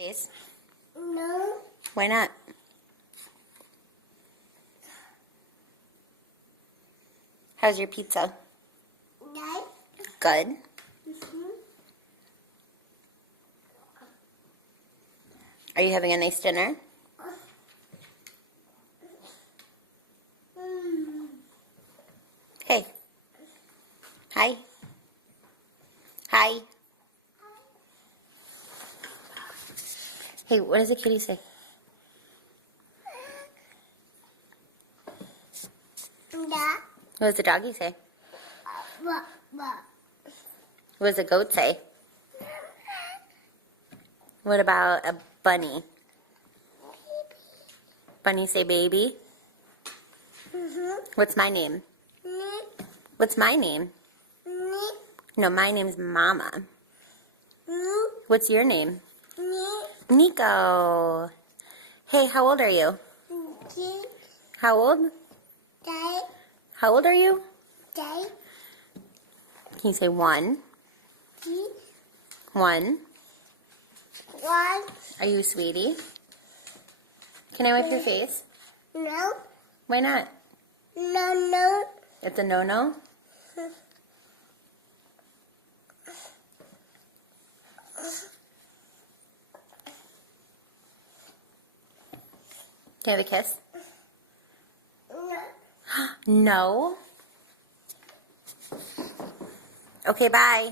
Face? No. Why not? How's your pizza? Nice. Good. Are you having a nice dinner? Hey. Hi. Hi. Hey, what does the kitty say? Yeah. What does the doggy say? What? What does the goat say? What about a bunny? Bunny say baby? What's my name? Nick. What's my name? Nick. No, my name's Mama. Nick. What's your name? Nick. Nico. Hey, how old are you? Nick. How old? Day. How old are you? Day. Can you say one? Day. One. One. Are you a sweetie? Can I wipe your face? No. Why not? No. It's a no-no? Can I have a kiss? No. No? Okay, bye.